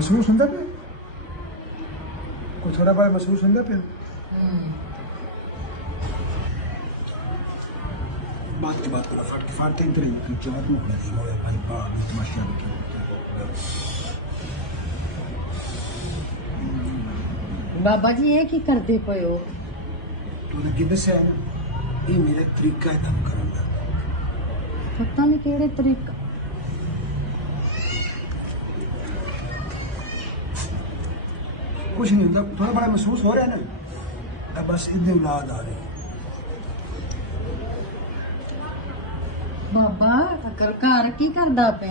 महसूस होंदा पे कोई थोड़ा बड़ा महसूस होंदा पे बात की बात करो फट के फट इंटर की बात मुकना नहीं होया भाई बा भी तमाशा की बाबा जी ये की करते पे हो तूने कि दस्या है ना ये मेरा तरीका है काम करने का पता नहीं केड़े तरीका कुछ नहीं होता थोड़ा बड़ा महसूस हो रहा है ना बस इतनी औलाद आ रही बाबा अकल घर की करदा पे